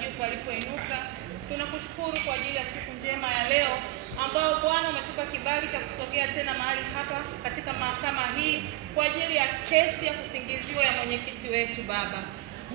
juu palipoinuka. Tunakushukuru kwa ajili ya siku njema ya leo ambao Bwana umetupa kibali cha kusogea tena mahali hapa katika mahakama hii kwa ajili ya kesi ya kusingiziwa ya mwenyekiti wetu. Baba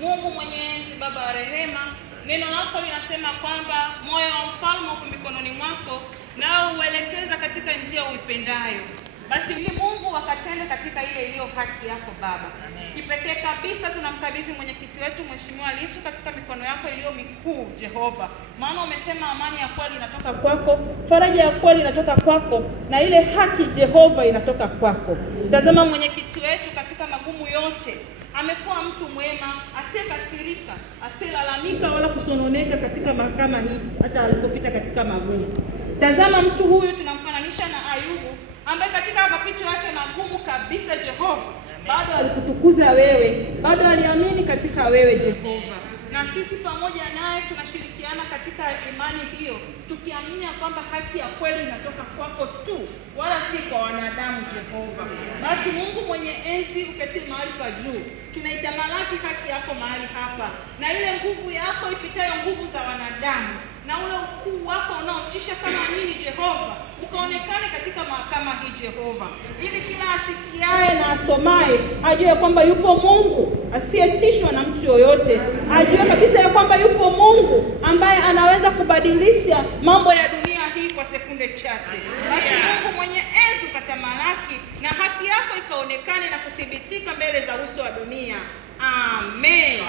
Mungu mwenye enzi, Baba wa rehema, neno lako linasema kwamba moyo wa mfalme uko mikononi mwako, nao uelekeza katika njia uipendayo. Basi Mungu wakatende katika ile iliyo haki yako Baba. Kipekee kabisa tunamkabidhi mwenyekiti wetu Mheshimiwa Lissu katika mikono yako iliyo mikuu Jehova. Maana umesema amani ya kweli inatoka kwako, faraja ya kweli inatoka kwako, na ile haki Jehova inatoka kwako. Tazama mwenyekiti wetu katika magumu yote amekuwa mtu mwema, asiyekasirika, asiyelalamika wala kusononeka katika mahakama hii hata alipopita katika magumu. Tazama mtu huyu tunamfananisha na Ayubu ambaye katika mapito yake magumu kabisa Jehova bado alikutukuza wewe, bado aliamini katika wewe Jehova. Na sisi pamoja naye tunashirikiana katika imani hiyo, tukiamini kwamba haki ya kweli inatoka kwako tu, wala si kwa wanadamu Jehova. Basi Mungu mwenye enzi uketie mahali pa juu, tunaitamalaki haki yako mahali hapa, na ile nguvu yako ipitayo nguvu za wanadamu, na ule ukuu wako unaotisha kama nini Jehova ukaonekane katika mahakama hii Jehova, ili kila asikiaye na asomaye ajue kwamba yupo Mungu asiyetishwa na mtu yoyote, ajue kabisa ya kwamba yupo Mungu ambaye anaweza kubadilisha mambo ya dunia hii kwa sekunde chache. Basi Mungu mwenye enzi ukatamalaki, na haki yako ikaonekane na kuthibitika mbele za uso wa dunia. Amen.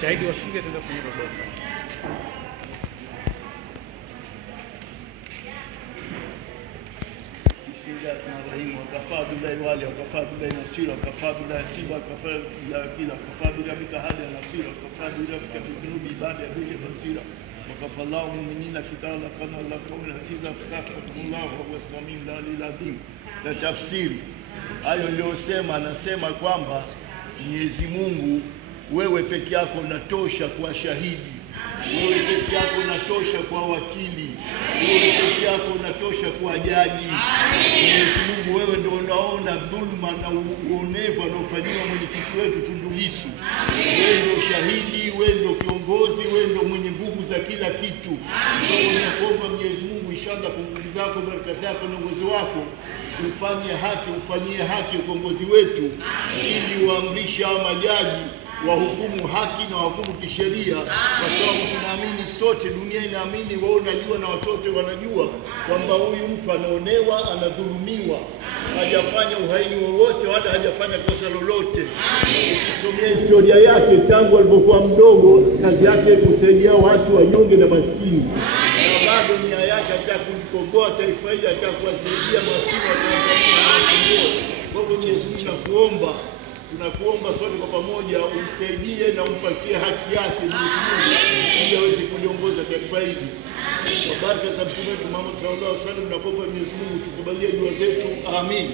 Shahidi wa shule tenda kwenye darasa. Bismillahirrahmanirrahim. Wakafaa billahi wali, wakafaa billahi nasira, wakafaa billahi tiba, wakafaa billahi kila, wakafaa billahi bikahadi ya nasira, wakafaa billahi bikabidunubi ibada ya bili nasira, wakafaa Allahu mu'minina kitala kana lakum hasiza fasakumullahu wa waslamim la liladhim. Na tafsiri hayo niliyosema, anasema kwamba Mwenyezi Mungu, wewe peke yako unatosha kuwa shahidi, wewe peke yako unatosha kuwa wakili, wewe peke yako unatosha kuwa jaji. Mwenyezi Mungu, wewe ndio unaona dhulma na uonevu unaofanywa mwenyekiti wetu Tundu Lissu. Wewe ndio shahidi, wewe ndio kiongozi, wewe ndio mwenye nguvu za kila kitu. Tunakuomba Mwenyezi Mungu, inshallah kwa nguvu zako, baraka zako na uwezo wako, ufanyie haki uongozi wetu, ili uamrishe hao majaji wahukumu haki na wahukumu kisheria, kwa sababu tunaamini sote, dunia inaamini, wao unajua na watoto wanajua kwamba huyu mtu anaonewa, anadhulumiwa, hajafanya uhaini wowote wala hajafanya kosa lolote. Ukisomea historia yake tangu alipokuwa mdogo, kazi yake kusaidia watu wanyonge na maskini, na bado nia yake hata kulikomboa taifa hili, hata kuwasaidia maskini wa Tanzania. Kwa hivyo Mwenyezi Mungu tunakuomba sote kwa pamoja umsaidie na umpatie haki yake Mwenyezi Mungu, ili aweze kuliongoza taifa hili. Kwa baraka za Mtume wetu Muhammad sallallahu alaihi wasallam, tunakuomba Mwenyezi Mungu tukubalie dua zetu. Amin.